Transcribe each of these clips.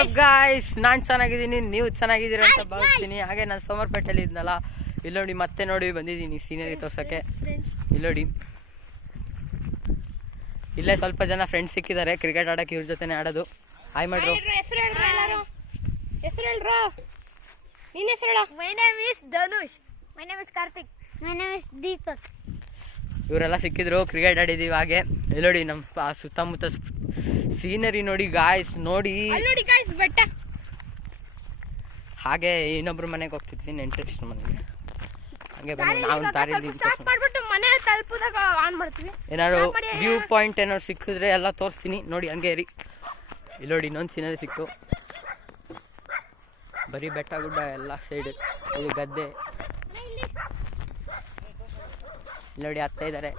WhatsApp guys, ನಾನು ಚೆನ್ನಾಗಿದ್ದೀನಿ, ನೀವು ಚೆನ್ನಾಗಿದ್ದೀರ ಅಂತ ಭಾವಿಸ್ತೀನಿ. ಹಾಗೆ ನಾನು ಸೋಮರ್ಪೇಟೆಯಲ್ಲಿ ಇದ್ನಲ್ಲ, ಇಲ್ಲಿ ನೋಡಿ ಮತ್ತೆ ನೋಡಿ ಬಂದಿದ್ದೀನಿ ಸೀನರಿ ತೋರ್ಸೋಕ್ಕೆ. ಇಲ್ಲಿ ನೋಡಿ, ಇಲ್ಲೇ ಸ್ವಲ್ಪ ಜನ ಫ್ರೆಂಡ್ಸ್ ಸಿಕ್ಕಿದ್ದಾರೆ ಕ್ರಿಕೆಟ್ ಆಡೋಕ್ಕೆ, ಇವ್ರ ಜೊತೆನೇ ಆಡೋದು. ಹಾಯ್ ಮಾಡ್ರು. My name is Dhanush. My name is Karthik. My name is Deepak. ಇವರೆಲ್ಲ ಸಿಕ್ಕಿದ್ರು, ಕ್ರಿಕೆಟ್ ಆಡಿದ್ದೀವಿ. ಹಾಗೆ ಇಲ್ಲಿ ನೋಡಿ ನಮ್ಮ ಸುತ್ತಮುತ್ತ ಸೀನರಿ ನೋಡಿ ಗಾಯ್ಸ್, ನೋಡಿ ಬೆಟ್ಟ. ಹಾಗೆ ಇನ್ನೊಬ್ರು ಮನೆಗೆ ಹೋಗ್ತಿದ್ವಿ, ನೆಂಟರಿಷ್ಟ ಮನೆಗೆ. ಹಾಗೆ ಬನ್ನಿ, ನಾವು ದಾರಿಯಲ್ಲಿ ಏನಾದ್ರು ವ್ಯೂ ಪಾಯಿಂಟ್ ಏನಾದ್ರು ಸಿಕ್ಕಿದ್ರೆ ಎಲ್ಲ ತೋರಿಸ್ತೀನಿ ನೋಡಿ. ಹಂಗೆ ರೀ, ಇಲ್ಲಿ ನೋಡಿ ಇನ್ನೊಂದು ಸೀನರಿ ಸಿಕ್ತು. ಬರೀ ಬೆಟ್ಟ ಗುಡ್ಡ ಎಲ್ಲ ಸೈಡ್. ಇಲ್ಲಿ ಗದ್ದೆ, ಇಲ್ಲಿ ನೋಡಿ ಅತ್ತ ಇದ್ದಾರೆ.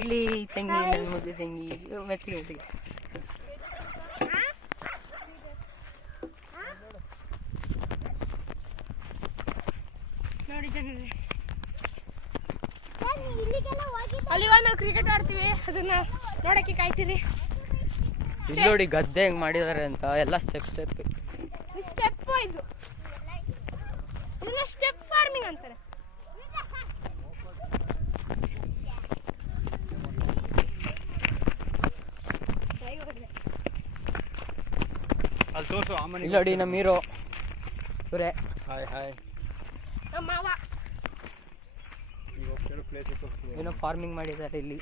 ಇಲ್ಲಿ ತಂಗಿ, ನನ್ನ ಮುದ್ದೆ ತಂಗಿ, ಮೆತ್ತಿಗೆ ಅಲ್ಲಿ ಹೋದ್ಮೇಲೆ ಕ್ರಿಕೆಟ್ ಆಡ್ತೀವಿ, ಅದನ್ನ ನೋಡಕ್ಕೆ ಕಾಯ್ತೀರಿ. ಇಲ್ಲಿ ನೋಡಿ ಗದ್ದೆ ಹೆಂಗ್ ಮಾಡಿದ್ದಾರೆ ಅಂತ, ಎಲ್ಲ ಸ್ಟೆಪ್ ಸ್ಟೆಪ್ ಇದು, ಇದನ್ನ ಸ್ಟೆಪ್ ಫಾರ್ಮಿಂಗ್ ಅಂತಾರೆ. ಇಲ್ಲಿ ನೋಡಿ ನಮ್ಮ ಹೀರೋ ಇವರೇ. ನಮ್ಮ ಮಾವ ಏನೋ ಫಾರ್ಮಿಂಗ್ ಮಾಡಿದ್ದಾರೆ ಇಲ್ಲಿ.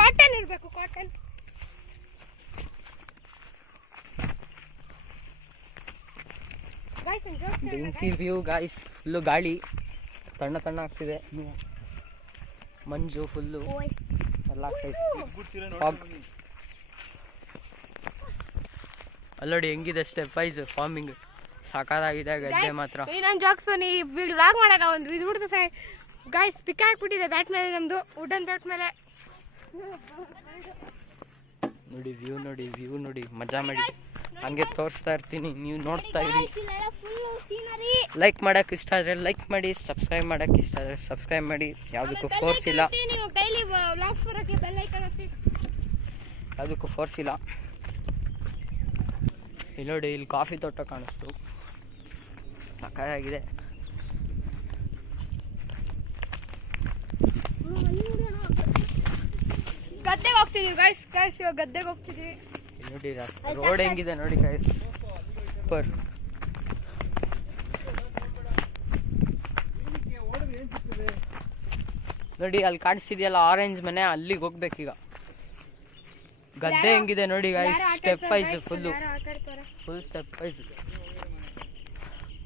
ಕಾಟನ್ ಇರಬೇಕು, ಕಾಟನ್. ಬೆಂಕಿ ವ್ಯೂ ಗಾಯ್ಸ್, ಫುಲ್ಲು ಗಾಳಿ, ತಣ್ಣ ತಣ್ಣ ಆಗ್ತಿದೆ, ಮಂಜು ಫುಲ್ಲು ಎಲ್ಲ ಆಗ್ತೈತೆ. ಅಲ್ಲೋಡಿ ಹೆಂಗಿದೆ ಸ್ಟೆಪ್ ವೈಸ್ ಫಾರ್ಮಿಂಗ್, ಸಾಕಾಗಿದೆ ಗದ್ದೆ ಮಾತ್ರ. ನಾನು ಜಾಕ್ಸ್ ನೀ ವ್ಲಾಗ್ ಮಾಡಾಗ ಒಂದು ಇದು ಬಿಡ್ತು ಸರ್ ಗಾಯ್ಸ್, ಪಿಕ್ ಹಾಕ್ಬಿಟ್ಟಿದೆ ಬ್ಯಾಟ್ ಮೇಲೆ, ನಮ್ಮದು ವುಡನ್ ಬ್ಯಾಟ್ ಮೇಲೆ. ನೋಡಿ ವ್ಯೂ ನೋಡಿ, ಮಜಾ ಮಾಡಿ. ಹಂಗೆ ತೋರಿಸ್ತಾ ಇರ್ತೀನಿ, ನೀವು ನೋಡ್ತಾ ಇರಿ. ಲೈಕ್ ಮಾಡೋಕೆ ಇಷ್ಟ ಆದರೆ ಲೈಕ್ ಮಾಡಿ, ಸಬ್ಸ್ಕ್ರೈಬ್ ಮಾಡೋಕ್ಕೆ ಇಷ್ಟ ಆದರೆ ಸಬ್ಸ್ಕ್ರೈಬ್ ಮಾಡಿ. ಯಾವುದಕ್ಕೂ ಫೋರ್ಸ್ ಇಲ್ಲ, ಯಾವುದಕ್ಕೂ ಫೋರ್ಸ್ ಇಲ್ಲ. ಇಲ್ಲಿ ನೋಡಿ, ಇಲ್ಲಿ ಕಾಫಿ ತೋಟ ಕಾಣಿಸ್ತು, ಸಕ್ಕತ್ತಾಗಿದೆ. ಗದ್ದೆಗೆ ಹೋಗ್ತಿದೀವಿ ಗಾಯ್ಸ್, ಇವಾಗ ಗದ್ದೆಗೆ ಹೋಗ್ತಿದೀವಿ. ನೋಡಿ ರೋಡ್ ಹೆಂಗಿದೆ ನೋಡಿ ಗಾಯ್ಸ್, ಸೂಪರ್. ನೋಡಿ ಅಲ್ಲಿ ಕಾಣಿಸ್ತಿದೆಯಲ್ಲ ಆರೆಂಜ್ ಮನೆ, ಅಲ್ಲಿಗೆ ಹೋಗ್ಬೇಕೀಗ. ಗದ್ದೆ ಹೆಂಗಿದೆ ನೋಡಿ guys, stepwise full stepwise.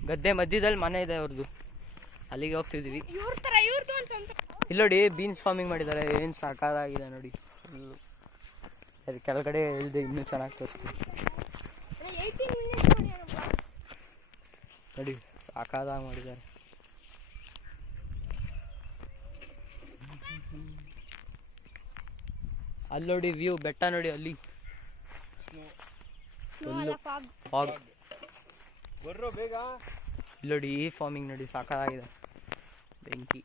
ಗದ್ದೆ ಮಧ್ಯದಲ್ಲಿ ಮನೆ ಇದೆ ಅವ್ರದ್ದು, ಅಲ್ಲಿಗೆ ಹೋಗ್ತಿದೀವಿ. ಇಲ್ಲಿ ನೋಡಿ ಬೀನ್ಸ್ ಫಾರ್ಮಿಂಗ್ ಮಾಡಿದ್ದಾರೆ, ಏನು ಸಾಕಾಗಿದೆ ನೋಡಿ. ಫುಲ್ಲು ಕೆಳಗಡೆ ಇಳಿದೆ, ಇನ್ನೂ ಚೆನ್ನಾಗಿ ತೋರಿಸ್ತೀವಿ ನೋಡಿ, ಸಾಕಾದಾಗಿ ಮಾಡಿದ್ದಾರೆ. ಅಲ್ಲಿ ನೋಡಿ ವ್ಯೂ, ಬೆಟ್ಟ ನೋಡಿ ಅಲ್ಲಿ ಫುಲ್ಲು ಫಾಗ್. ಇಲ್ಲಿ ನೋಡಿ ಈ ಫಾರ್ಮಿಂಗ್ ನೋಡಿ, ಸಾಕಾಗಿದೆ. ಬೆಂಕಿ.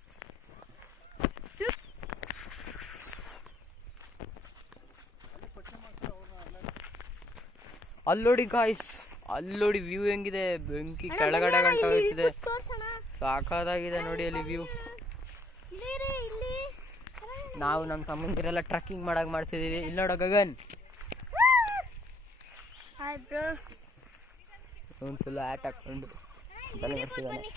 ಅಲ್ಲಿ ನೋಡಿ ಗಾಯ್ಸ್, ಅಲ್ಲಿ ನೋಡಿ ವ್ಯೂ ಹೆಂಗಿದೆ, ಬೆಂಕಿ ಕೆಳಗಡೆ ಗಂಟ ಹೋಗ್ತಿದೆ, ಸಾಕಾಗಿದೆ ನೋಡಿ ಅಲ್ಲಿ ವ್ಯೂ. ನಾವು ನಮ್ಮ ತಮ್ಮಂದಿರೆಲ್ಲ ಟ್ರಕ್ಕಿಂಗ್ ಮಾಡಕ್ ಮಾಡ್ತಿದೀವಿ. ಇಲ್ಲಿ ನೋಡೋ ಗಗನ್, ಒಂದು ಫುಲ್ ಆಟ್ ಹಾಕೊಂಡು ಚೆನ್ನಾಗಿ ಮಾಡ್ತಿದ್ದಾನೆ.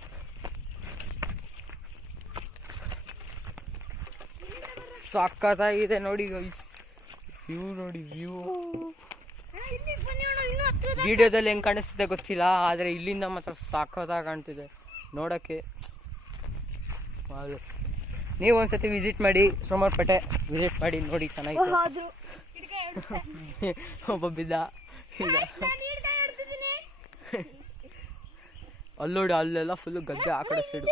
ಸಾಕಾಗಿದೆ ನೋಡಿ ಗೈಸ್, ವ್ಯೂ ನೋಡಿ ವ್ಯೂ. ವಿಡಿಯೋದಲ್ಲಿ ಹೆಂಗ್ ಕಾಣಿಸ್ತಿದೆ ಗೊತ್ತಿಲ್ಲ, ಆದರೆ ಇಲ್ಲಿಂದ ಮಾತ್ರ ಸಾಕಾಗಿ ಕಾಣ್ತಿದೆ ನೋಡೋಕ್ಕೆ. ನೀವು ಒಂದ್ಸತಿ ವಿಸಿಟ್ ಮಾಡಿ, ಸೋಮವಾರಪೇಟೆ ವಿಸಿಟ್ ಮಾಡಿ ನೋಡಿ, ಚೆನ್ನಾಗಿತ್ತು. ಒಬ್ಬ ಬಿದ್ದ ಅಲ್ಲೋಡಿ, ಅಲ್ಲೆಲ್ಲ ಫುಲ್ಲು ಗದ್ದೆ ಆ ಕಡೆ ಸೈಡು.